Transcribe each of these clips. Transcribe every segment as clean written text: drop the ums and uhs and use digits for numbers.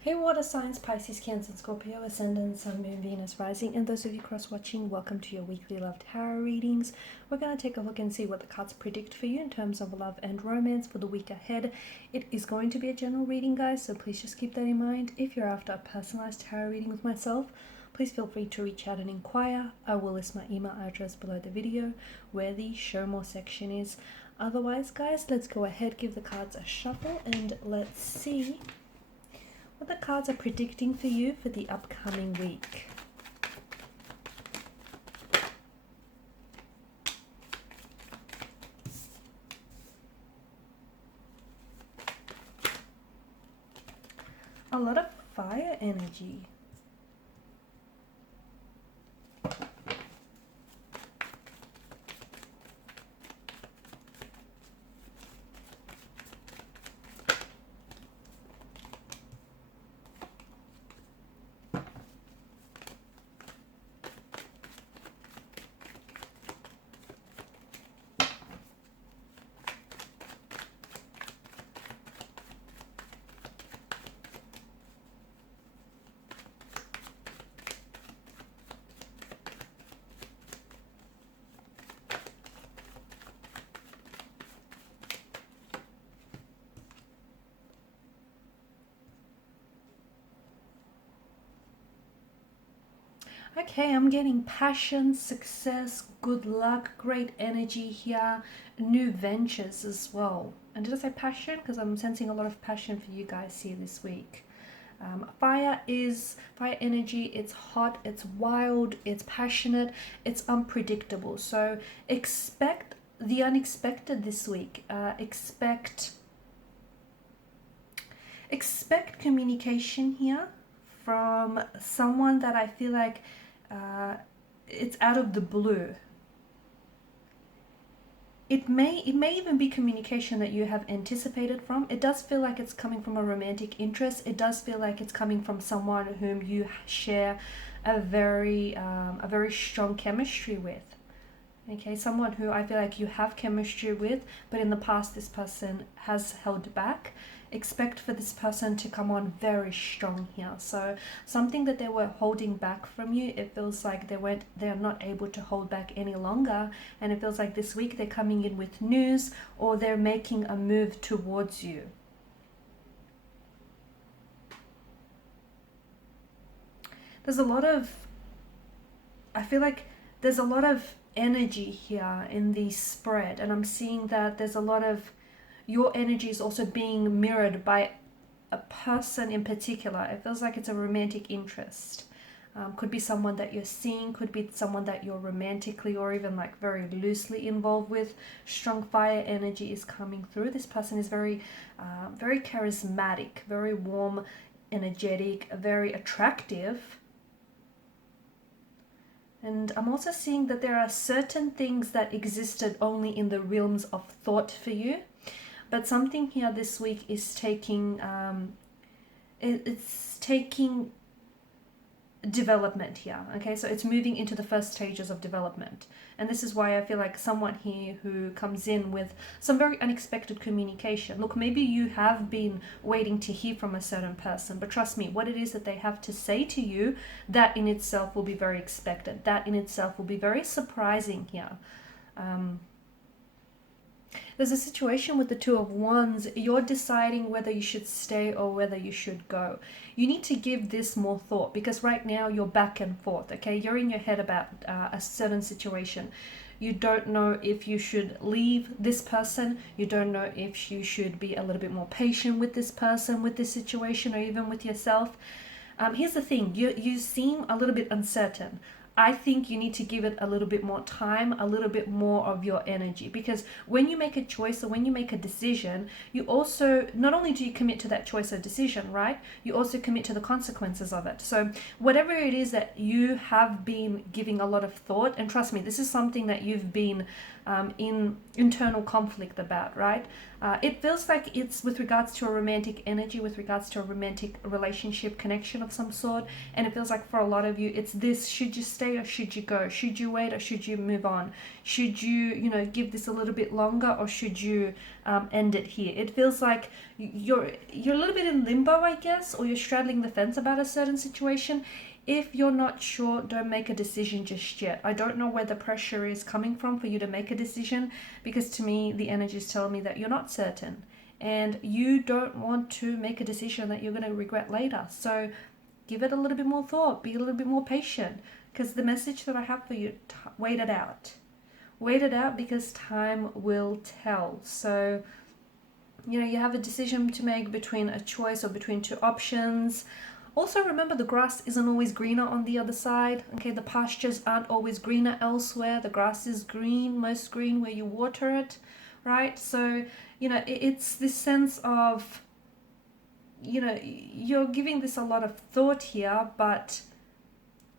Hey water signs, Pisces, Cancer, Scorpio, Ascendant, Sun, Moon, Venus, Rising, and those of you cross-watching, welcome to your weekly love tarot readings. We're going to take a look and see what the cards predict for you in terms of love and romance for the week ahead. It is going to be a general reading, guys, so please just keep that in mind. If you're after a personalized tarot reading with myself, please feel free to reach out and inquire. I will list my email address below the video where the show more section is. Otherwise, guys, let's go ahead, give the cards a shuffle, and let's see what the cards are predicting for you for the upcoming week. A lot of fire energy. Okay, I'm getting passion, success, good luck, great energy here, new ventures as well. And did I say passion? Because I'm sensing a lot of passion for you guys here this week. Fire energy. It's hot, it's wild, it's passionate, it's unpredictable. So expect the unexpected this week. Expect communication here from someone that I feel like it's out of the blue. It may even be communication that you have anticipated from. It does feel like it's coming from a romantic interest. It does feel like it's coming from someone whom you share a very strong chemistry with. Okay, someone who I feel like you have chemistry with, but in the past this person has held back. Expect for this person to come on very strong here. So something that they were holding back from you, it feels like they're not able to hold back any longer, and it feels like this week they're coming in with news, or they're making a move towards you. There's a lot of, I feel like there's a lot of energy here in the spread, and I'm seeing that there's a lot of your energy is also being mirrored by a person in particular. It feels like it's a romantic interest. Could be someone that you're seeing, could be someone that you're romantically or even like very loosely involved with. Strong fire energy is coming through. This person is very charismatic, very warm, energetic, very attractive. And I'm also seeing that there are certain things that existed only in the realms of thought for you. But something here this week is taking, it's taking development here. Okay, so it's moving into the first stages of development. And this is why I feel like someone here who comes in with some very unexpected communication. Look, maybe you have been waiting to hear from a certain person, but trust me, what it is that they have to say to you, that in itself will be very expected. That in itself will be very surprising here. There's a situation with the Two of Wands. You're deciding whether you should stay or whether you should go. You need to give this more thought, because right now you're back and forth, okay? You're in your head about a certain situation. You don't know if you should leave this person. You don't know if you should be a little bit more patient with this person, with this situation, or even with yourself. Here's the thing. You seem a little bit uncertain. I think you need to give it a little bit more time, a little bit more of your energy, because when you make a choice or when you make a decision, you also, not only do you commit to that choice or decision, right? You also commit to the consequences of it. So whatever it is that you have been giving a lot of thought, and trust me, this is something that you've been in internal conflict about, right? It feels like it's with regards to a romantic energy, with regards to a romantic relationship connection of some sort. And it feels like for a lot of you, it's this: should you stay or should you go? Should you wait or should you move on? Should you, give this a little bit longer, or should you end it here? It feels like you're a little bit in limbo, I guess, or you're straddling the fence about a certain situation. If you're not sure, don't make a decision just yet. I don't know where the pressure is coming from for you to make a decision, because to me, the energy is telling me that you're not certain and you don't want to make a decision that you're going to regret later. So give it a little bit more thought, be a little bit more patient, because the message that I have for you, wait it out. Wait it out, because time will tell. So, you have a decision to make between a choice or between two options. Also, remember, the grass isn't always greener on the other side. Okay, the pastures aren't always greener elsewhere. The grass is green, most green where you water it, right? So, it's this sense of, you're giving this a lot of thought here, but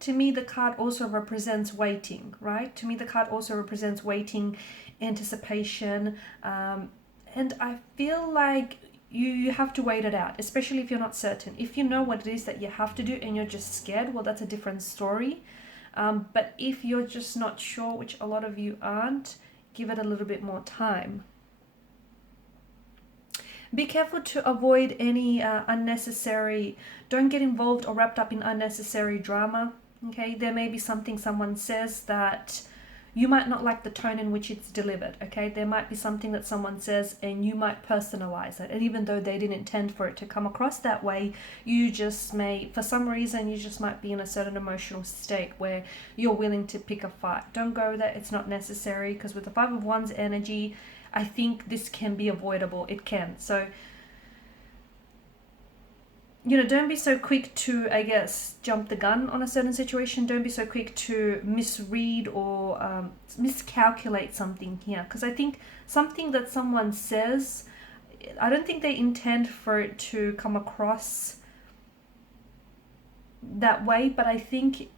to me, the card also represents waiting, right? To me, the card also represents waiting, anticipation, and I feel like you have to wait it out, especially if you're not certain. If you know what it is that you have to do and you're just scared, well, that's a different story. But if you're just not sure, which a lot of you aren't, give it a little bit more time. Be careful to avoid any unnecessary, don't get involved or wrapped up in unnecessary drama. Okay, there may be something someone says that you might not like the tone in which it's delivered. Okay, there might be something that someone says and you might personalize it, and even though they didn't intend for it to come across that way, you just may, for some reason, you just might be in a certain emotional state where you're willing to pick a fight. Don't go there, it's not necessary, because with the Five of Wands energy, I think this can be avoidable. It can. So, don't be so quick to, I guess, jump the gun on a certain situation. Don't be so quick to misread or miscalculate something here. Because I think something that someone says, I don't think they intend for it to come across that way, but I think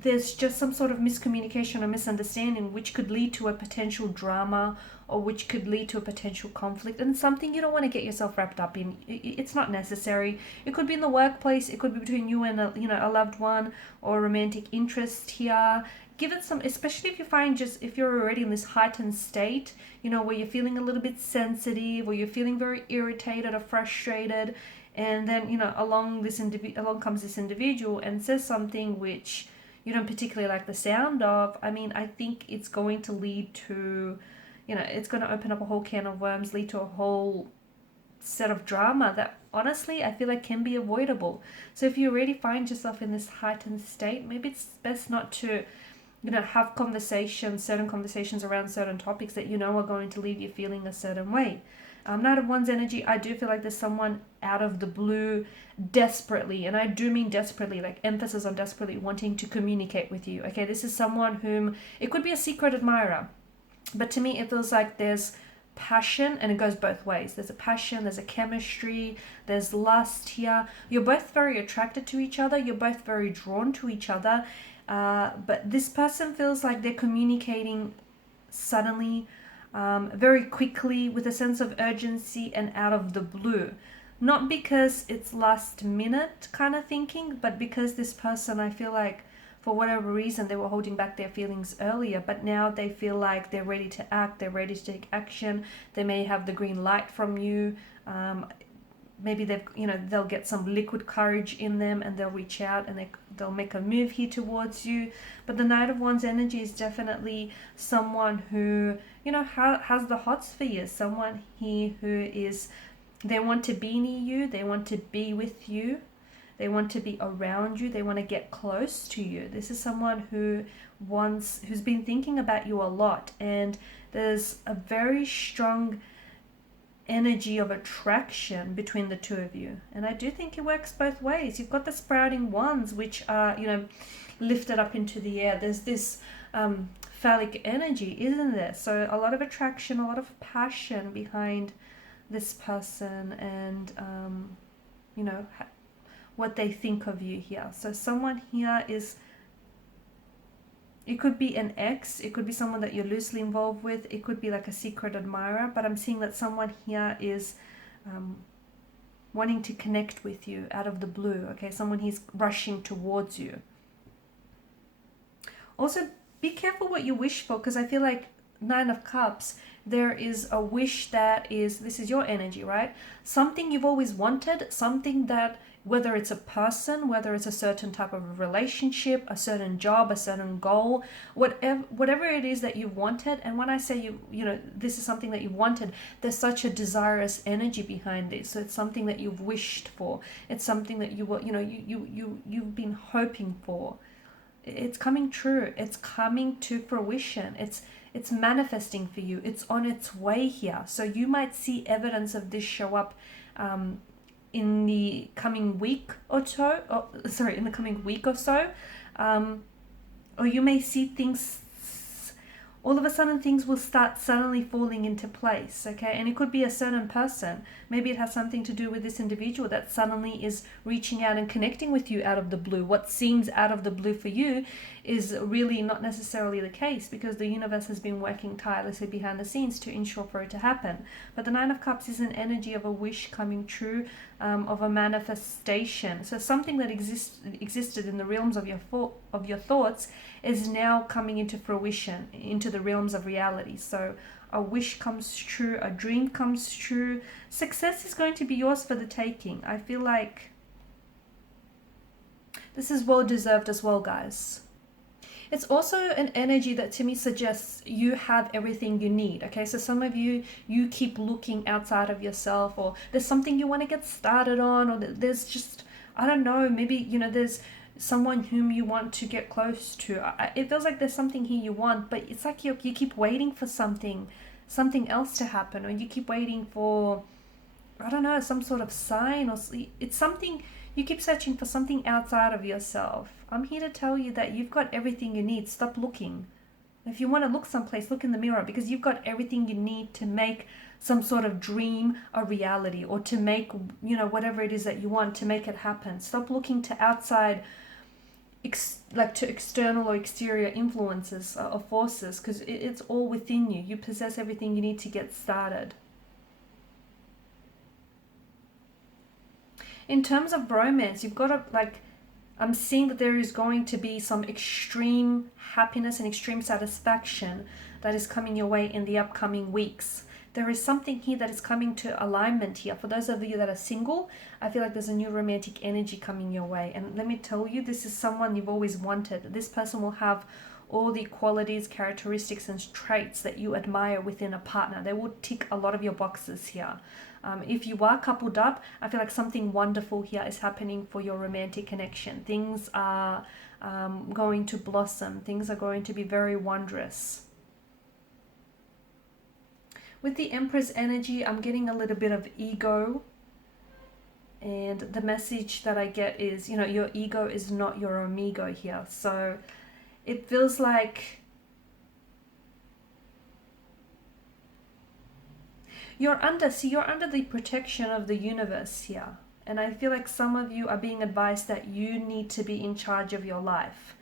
there's just some sort of miscommunication or misunderstanding which could lead to a potential drama, or which could lead to a potential conflict, and something you don't want to get yourself wrapped up in. It's not necessary. It could be in the workplace, it could be between you and a loved one, or a romantic interest here. Give it some, especially if you find, just if you're already in this heightened state, where you're feeling a little bit sensitive, or you're feeling very irritated or frustrated, and then along comes this individual and says something which you don't particularly like the sound of. I mean, I think it's going to lead to, it's going to open up a whole can of worms, lead to a whole set of drama that honestly I feel like can be avoidable. So if you already find yourself in this heightened state, maybe it's best not to, have certain conversations around certain topics that are going to leave you feeling a certain way. Knight of Wands energy, I do feel like there's someone out of the blue desperately, and I do mean desperately, like emphasis on desperately, wanting to communicate with you. Okay, this is someone whom, it could be a secret admirer, but to me it feels like there's passion, and it goes both ways. There's a passion, there's a chemistry, there's lust here. You're both very attracted to each other, you're both very drawn to each other, but this person feels like they're communicating suddenly, very quickly, with a sense of urgency and out of the blue. Not because it's last minute kind of thinking, but because this person, I feel like, for whatever reason, they were holding back their feelings earlier, but now they feel like they're ready to act, they're ready to take action. They may have the green light from you. Maybe they'll get some liquid courage in them, and they'll reach out and they'll make a move here towards you. But the Knight of Wands energy is definitely someone who, has the hots for you. Someone here who is, they want to be near you, they want to be with you, they want to be around you, they want to get close to you. This is someone who's been thinking about you a lot, and there's a very strong energy of attraction between the two of you. And I do think it works both ways. You've got the sprouting wands, which are, lifted up into the air. There's this phallic energy, isn't there? So a lot of attraction, a lot of passion behind this person, and what they think of you here. So someone here is It could be an ex, it could be someone that you're loosely involved with, it could be like a secret admirer, but I'm seeing that someone here is wanting to connect with you out of the blue, okay? Someone he's rushing towards you. Also, be careful what you wish for, because I feel like Nine of Cups, there is a wish that is, this is your energy, right? Something you've always wanted, something that, whether it's a person, whether it's a certain type of relationship, a certain job, a certain goal, whatever it is that you wanted. And when I say you know, this is something that you wanted, there's such a desirous energy behind this. So it's something that you've wished for. It's something that you were, you know, you've been hoping for. It's coming true. It's coming to fruition. It's manifesting for you. It's on its way here. So you might see evidence of this show up in the coming week or so. In the coming week or so. Or you may see things, all of a sudden things will start suddenly falling into place, okay? And it could be a certain person. Maybe it has something to do with this individual that suddenly is reaching out and connecting with you out of the blue. What seems out of the blue for you is really not necessarily the case, because the universe has been working tirelessly behind the scenes to ensure for it to happen. But the Nine of Cups is an energy of a wish coming true, of a manifestation. So something that existed in the realms of your thoughts is now coming into fruition, into the realms of reality. So a wish comes true, a dream comes true. Success is going to be yours for the taking. I feel like this is well deserved as well, guys. It's also an energy that to me suggests you have everything you need, okay? So some of you keep looking outside of yourself, or there's something you want to get started on, or there's just, I don't know, maybe, you know, there's someone whom you want to get close to. It feels like there's something here you want, but it's like you keep waiting for something else to happen, or you keep waiting for, I don't know, some sort of sign, or it's something, you keep searching for something outside of yourself. I'm here to tell you that you've got everything you need. Stop looking. If you want to look someplace, look in the mirror, because you've got everything you need to make some sort of dream a reality, or to make, you know, whatever it is that you want, to make it happen. Stop looking to outside, like to external or exterior influences or forces, because it's all within you. You possess everything you need to get started. In terms of romance, you've got to, like, I'm seeing that there is going to be some extreme happiness and extreme satisfaction that is coming your way in the upcoming weeks. There is something here that is coming to alignment here. For those of you that are single, I feel like there's a new romantic energy coming your way. And let me tell you, this is someone you've always wanted. This person will have all the qualities, characteristics, and traits that you admire within a partner. They will tick a lot of your boxes here. If you are coupled up, I feel like something wonderful here is happening for your romantic connection. Things are going to blossom. Things are going to be very wondrous. With the Empress energy, I'm getting a little bit of ego. And the message that I get is, you know, your ego is not your amigo here. So it feels like you're under the protection of the universe here. And I feel like some of you are being advised that you need to be in charge of your life.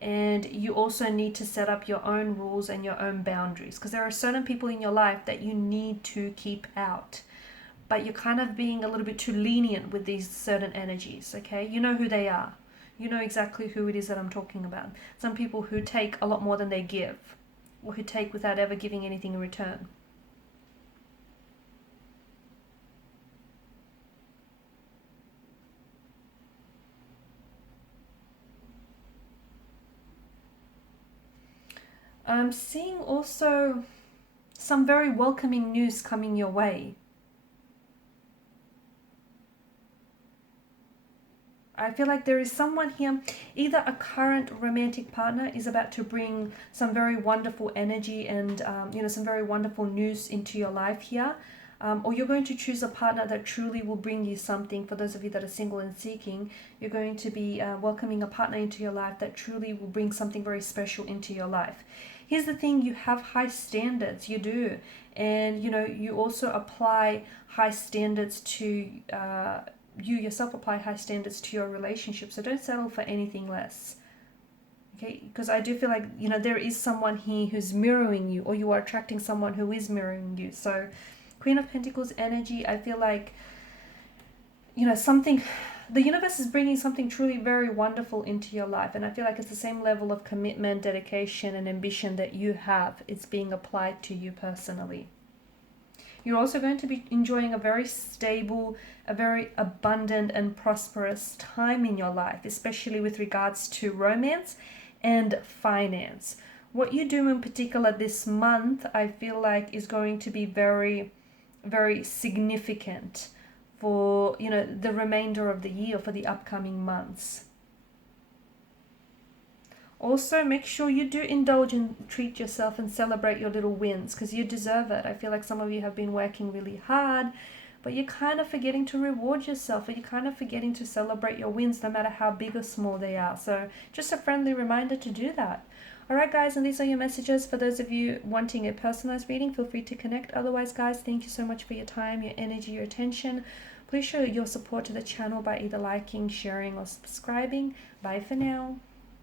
And you also need to set up your own rules and your own boundaries, because there are certain people in your life that you need to keep out. But you're kind of being a little bit too lenient with these certain energies, okay? You know who they are. You know exactly who it is that I'm talking about. Some people who take a lot more than they give, or who take without ever giving anything in return. I'm seeing also some very welcoming news coming your way. I feel like there is someone here, either a current romantic partner is about to bring some very wonderful energy and you know, some very wonderful news into your life here. Or you're going to choose a partner that truly will bring you something. For those of you that are single and seeking, you're going to be welcoming a partner into your life that truly will bring something very special into your life. Here's the thing, you have high standards, you do. And you know, you also apply high standards to, you yourself apply high standards to your relationship. So don't settle for anything less. Okay, because I do feel like, you know, there is someone here who's mirroring you, or you are attracting someone who is mirroring you. So Queen of Pentacles energy, I feel like, you know, something, the universe is bringing something truly very wonderful into your life. And I feel like it's the same level of commitment, dedication, and ambition that you have. It's being applied to you personally. You're also going to be enjoying a very stable, a very abundant and prosperous time in your life, especially with regards to romance and finance. What you do in particular this month, I feel like, is going to be very, very significant for, you know, the remainder of the year, for the upcoming months. Also, make sure you do indulge and treat yourself and celebrate your little wins, because you deserve it. I feel like some of you have been working really hard, but you're kind of forgetting to reward yourself, or you're kind of forgetting to celebrate your wins, no matter how big or small they are. So just a friendly reminder to do that. Alright guys, and these are your messages. For those of you wanting a personalized reading, feel free to connect. Otherwise guys, thank you so much for your time, your energy, your attention. Please show your support to the channel by either liking, sharing, or subscribing. Bye for now.